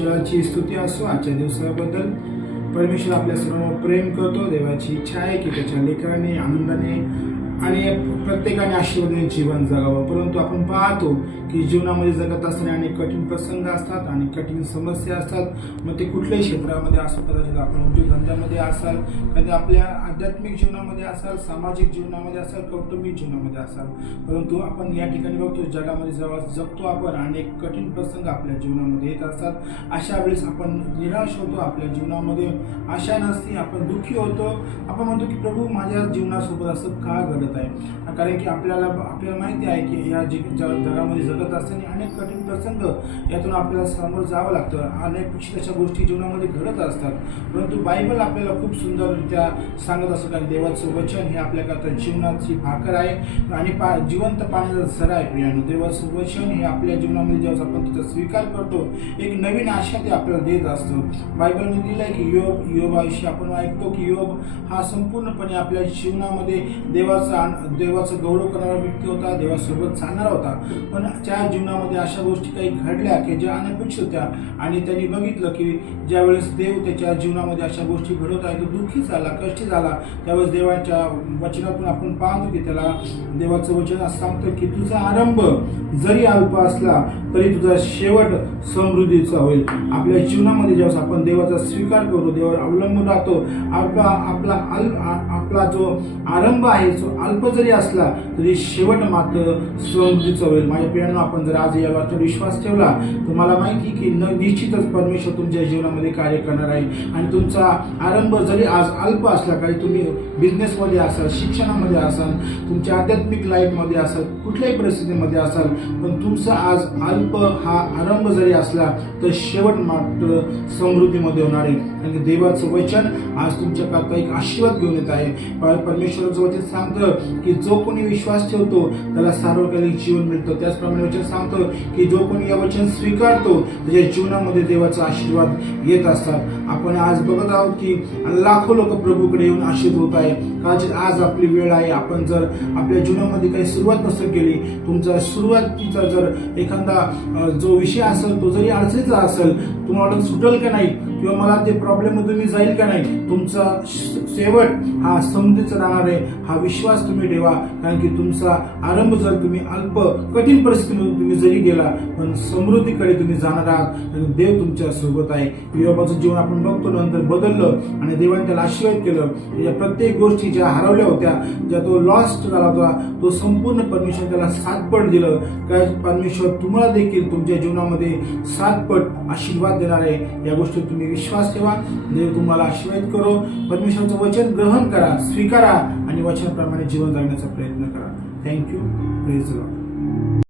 परमेश्वराची स्तुती असो आजच्या दिवसाबद्दल. परमेश्वर आपल्या सर्वांवर प्रेम करतो. देवाची इच्छा आहे की त्याच्या लेकरांनी आनंदाने आणि प्रत्येकाने आशीर्वादाने जीवन जगावं. परंतु आपण पाहतो की जीवनामध्ये जगत असताना अनेक कठीण प्रसंग असतात आणि कठीण समस्या असतात. मग ते कुठल्याही क्षेत्रामध्ये असो, कदाचित आपण उद्योगधंद्यामध्ये असाल, कधी आपल्या आध्यात्मिक जीवनामध्ये असाल, सामाजिक जीवनामध्ये असाल, कौटुंबिक जीवनामध्ये असाल. परंतु आपण या ठिकाणी बघतो जगामध्ये जेव्हा जगतो आपण अनेक कठीण प्रसंग आपल्या जीवनामध्ये येत असतात. अशा वेळेस आपण निराश होतो, आपल्या जीवनामध्ये आशा नसते, आपण दुःखी होतो. आपण म्हणतो की प्रभू माझ्या जीवनासोबत असं का घडत आहे. कारण की आपल्याला माहिती आहे की या जगामध्ये जगत असताना अनेक कठीण प्रसंग यातून आपल्याला समोर जावं लागतं. अनेक अशा गोष्टी जीवनामध्ये घडत असतात. परंतु बायबल आपल्याला खूप सुंदररित्या सांगत असतं कारण देवाचं वचन हे आपल्याकरता जीवनाची भाकर आहे आणि जिवंत पाण्याचा झरा आहे. प्रियानो, देवाचं वचन हे आपल्या जीवनामध्ये जेव्हा आपण त्याचा स्वीकार करतो एक नवीन आशा ते आपल्याला देत असतं. बायबलने दिलं आहे की योबाविषयी आपण ऐकतो की योब हा संपूर्णपणे आपल्या जीवनामध्ये देवाचं गौरव करणारा व्यक्ती होता, देवासोबत चालणारा होता. पण त्या जीवनामध्ये अशा गोष्टी काही घडल्या की ज्या अनपेक्षित होत्या आणि त्यांनी बघितलं की ज्या वेळेस देव त्याच्या जीवनामध्ये अशा गोष्टी घडवत आहे तो दुःखी झाला, कष्टी झाला. त्यावेळेस देवाच्या वचनातून आपण पाहतो की त्याला देवाचं वचन असं सांगतं की तुझा आरंभ जरी अल्प असला तरी तुझा शेवट समृद्धीचा होईल. आपल्या जीवनामध्ये जेव्हा आपण देवाचा स्वीकार करतो, देवावर अवलंबून राहतो, आपला जो आरंभ आहे जो अल्प जरी असला तरी शेवट मात्र समृद्धीचा होईल. माझ्या प्रियांनो, आपण जर आज या वाक्यावर विश्वास ठेवला तर मला माहिती की निश्चितच परमेश्वर तुमच्या जीवनामध्ये कार्य करणार आहे. आणि तुमचा आरंभ जरी आज अल्प असला, काही तुम्ही बिझनेसमध्ये असाल, शिक्षणामध्ये असाल, तुमच्या आध्यात्मिक लाईफमध्ये असाल, कुठल्याही परिस्थितीमध्ये असाल, पण तुमचा आज अल्प हा आरंभ जरी असला तर शेवट मात्र समृद्धीमध्ये होणार आहे. कारण की देवाचं वचन आज तुमच्याकरता एक आशीर्वाद घेऊन येत आहे. परमेश्वराचं वचन सांगतं की जो कोणी विश्वास ठेवतो त्याला सार्वकालिक जीवन मिळतं. त्याचप्रमाणे वचन सांगतं की जो कोणी या वचन स्वीकारतो त्याच्या जीवनामध्ये देवाचा आशीर्वाद येत असतात. आपण आज बघत आहोत की लाखो लोक प्रभूकडे येऊन आशीर्वाद होत आहे. कदाचित आज आपली वेळ आहे. आपण जर आपल्या जीवनामध्ये काही सुरुवात नसेल केली, तुमचा सुरुवातीचा जर एखादा जो विषय असेल तो जरी अडचणीचा असेल, तुम्हाला वाटत सुटेल का नाही किंवा मला ते प्रॉब्लेम मधून मी जाईल का नाही, तुमचा शेवट हा समृद्धीचा राहणार आहे हा विश्वास तुम्ही ठेवा. कारण की तुमचा आरंभ जर तुम्ही अल्प कठीण परिस्थितीमधून तुम्ही जरी गेला पण समृद्धीकडे तुम्ही जाणार आहात आणि देव तुमच्या सोबत आहे. योबाचं जीवन आपण बघतो नंतर बदललं आणि देवाने त्याला आशीर्वाद केलं. या प्रत्येक गोष्टी ज्या हरवल्या होत्या, ज्या तो लॉस्ट झाला होता, तो संपूर्ण परमेश्वर त्याला 7 पट दिलं. काय परमेश्वर तुम्हाला देखील तुमच्या जीवनामध्ये 7 पट आशीर्वाद देणार आहे. या गोष्टी तुम्ही विश्वास ठेवा. देव तुम्हाला आशीर्वाद करो. परमेश्वराचं वचन ग्रहण करा, स्वीकारा आणि वचनाप्रमाणे जीवन जगण्याचा प्रयत्न करा. थँक्यू. Praise the Lord.